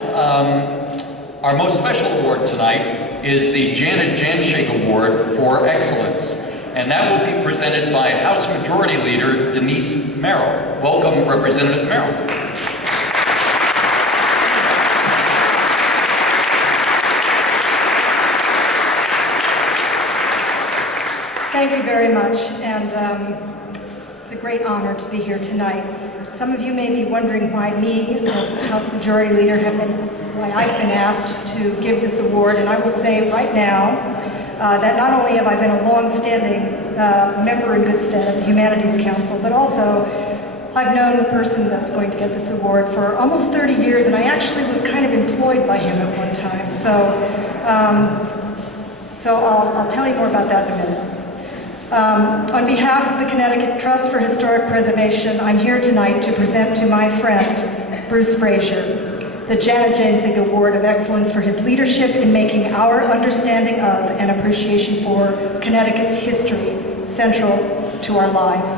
Our most special award tonight is the Jainschigg Award for Excellence, and that will be presented by House Majority Leader Denise Merrill. Welcome, Representative Merrill. Thank you very much, and it's a great honor to be here tonight. Some of you may be wondering why me, as House Majority Leader, why I've been asked to give this award, and I will say right now that not only have I been a long-standing member in good stead of the Humanities Council, but also I've known the person that's going to get this award for almost 30 years, and I actually was kind of employed by him at one time. So I'll tell you more about that in a minute. On behalf of the Connecticut Trust for Historic Preservation, I'm here tonight to present to my friend, Bruce Fraser, the Jainschigg Award of Excellence for his leadership in making our understanding of and appreciation for Connecticut's history central to our lives.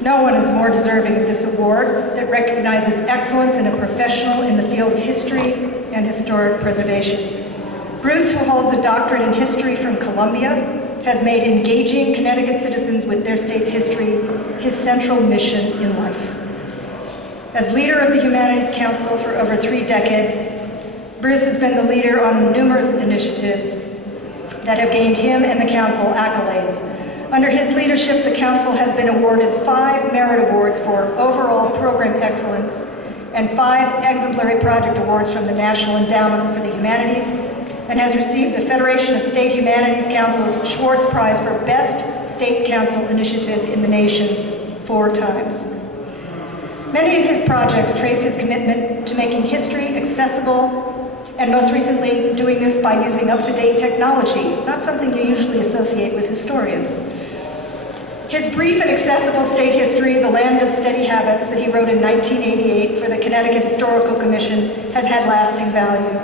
No one is more deserving of this award that recognizes excellence in a professional in the field of history and historic preservation. Bruce, who holds a doctorate in history from Columbia, has made engaging Connecticut citizens with their state's history his central mission in life. As leader of the Humanities Council for over 3 decades, Bruce has been the leader on numerous initiatives that have gained him and the Council accolades. Under his leadership, the Council has been awarded 5 Merit Awards for overall program excellence and 5 Exemplary Project Awards from the National Endowment for the Humanities, and has received the Federation of State Humanities Council's Schwartz Prize for Best State Council Initiative in the nation 4 times. Many of his projects trace his commitment to making history accessible, and most recently doing this by using up-to-date technology, not something you usually associate with historians. His brief and accessible state history, The Land of Steady Habits, that he wrote in 1988 for the Connecticut Historical Commission, has had lasting value.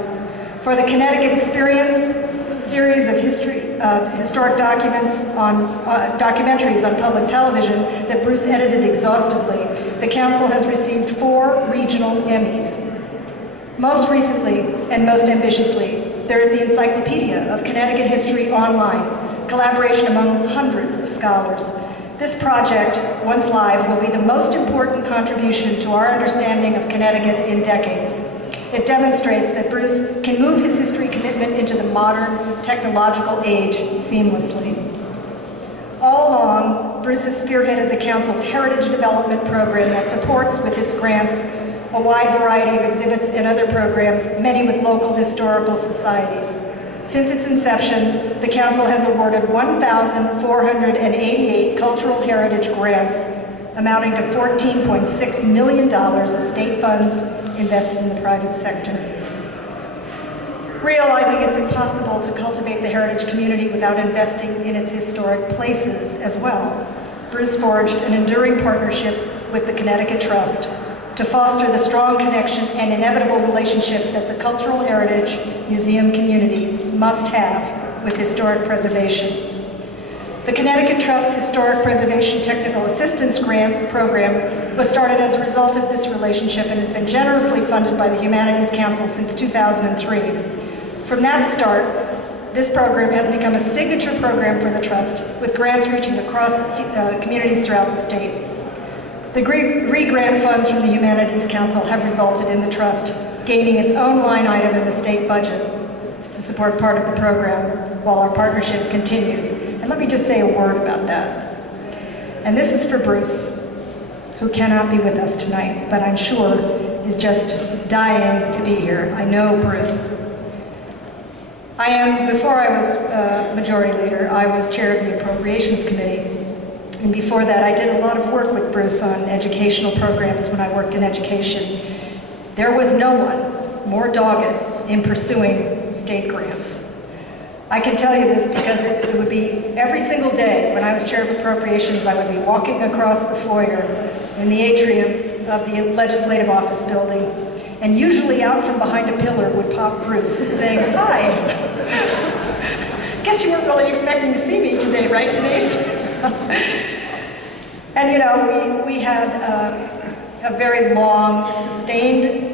For the Connecticut Experience, series of historic documentaries on public television that Bruce edited exhaustively, the Council has received 4 regional Emmys. Most recently, and most ambitiously, there is the Encyclopedia of Connecticut History Online, collaboration among hundreds of scholars. This project, once live, will be the most important contribution to our understanding of Connecticut in decades. It demonstrates that Bruce can move his history commitment into the modern technological age seamlessly. All along, Bruce has spearheaded the Council's Heritage Development Program that supports, with its grants, a wide variety of exhibits and other programs, many with local historical societies. Since its inception, the Council has awarded 1,488 cultural heritage grants, amounting to $14.6 million of state funds invested in the private sector. Realizing it's impossible to cultivate the heritage community without investing in its historic places as well, Bruce forged an enduring partnership with the Connecticut Trust to foster the strong connection and inevitable relationship that the cultural heritage museum community must have with historic preservation. The Connecticut Trust's Historic Preservation Technical Assistance Grant Program was started as a result of this relationship and has been generously funded by the Humanities Council since 2003. From that start, this program has become a signature program for the Trust, with grants reaching across communities throughout the state. The re-grant funds from the Humanities Council have resulted in the Trust gaining its own line item in the state budget to support part of the program while our partnership continues. And let me just say a word about that. And this is for Bruce, who cannot be with us tonight, but I'm sure is just dying to be here. I know Bruce. Before I was Majority Leader, I was chair of the Appropriations Committee. And before that, I did a lot of work with Bruce on educational programs when I worked in education. There was no one more dogged in pursuing state grants. I can tell you this because it would be every single day when I was chair of appropriations, I would be walking across the foyer in the atrium of the legislative office building, and usually out from behind a pillar would pop Bruce saying, "Hi, guess you weren't really expecting to see me today, right, Denise?" And you know, we had a very long, sustained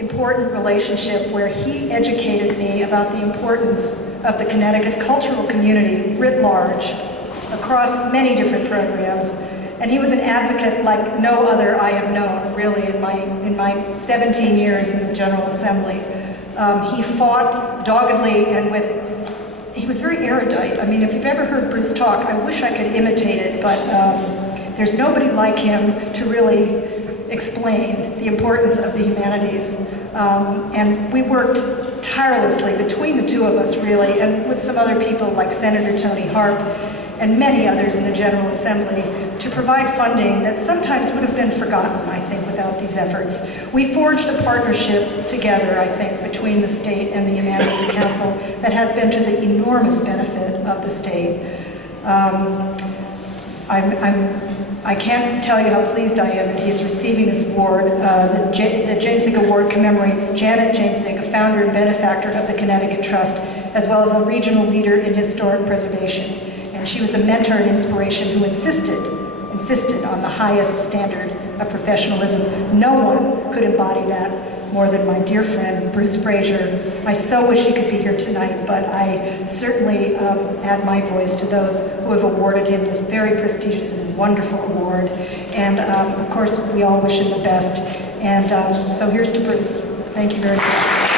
important relationship where he educated me about the importance of the Connecticut cultural community writ large across many different programs. And he was an advocate like no other I have known, really, in my 17 years in the General Assembly. He fought doggedly and he was very erudite. I mean, if you've ever heard Bruce talk, I wish I could imitate it, but there's nobody like him to really explain the importance of the humanities. And we worked tirelessly between the two of us, really, and with some other people like Senator Tony Harp and many others in the General Assembly to provide funding that sometimes would have been forgotten, I think, without these efforts. We forged a partnership together, I think, between the state and the Humanities Council that has been to the enormous benefit of the state. I can't tell you how pleased I am that he is receiving this award. The Jainschigg Award commemorates Janet Jainschigg, a founder and benefactor of the Connecticut Trust, as well as a regional leader in historic preservation. And she was a mentor and inspiration who insisted on the highest standard of professionalism. No one could embody that more than my dear friend, Bruce Fraser. I so wish he could be here tonight, but I certainly add my voice to those who have awarded him this very prestigious and wonderful award. And of course, we all wish him the best. And so here's to Bruce. Thank you very much.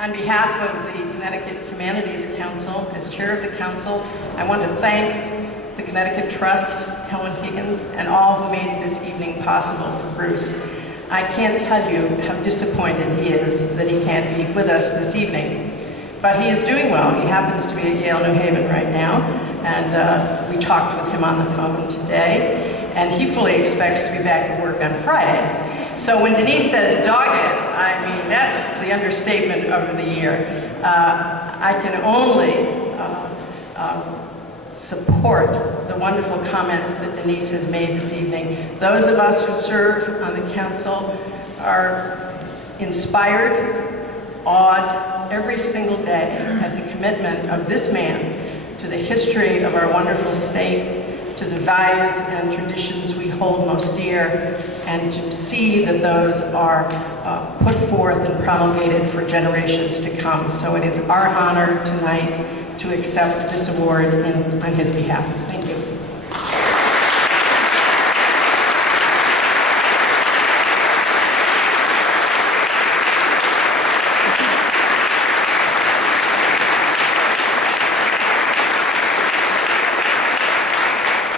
On behalf of the Connecticut Humanities Council, as chair of the council, I want to thank the Connecticut Trust, Helen Higgins, and all who made this evening possible for Bruce. I can't tell you how disappointed he is that he can't be with us this evening. But he is doing well. He happens to be at Yale New Haven right now, and we talked with him on the phone today, and he fully expects to be back at work on Friday. So when Denise says dogged, I mean, that's the understatement of the year. I can only support the wonderful comments that Denise has made this evening. Those of us who serve on the council are inspired, awed every single day at the commitment of this man to the history of our wonderful state, to the values and traditions we hold most dear, and to see that those are put forth and promulgated for generations to come. So it is our honor tonight to accept this award on his behalf.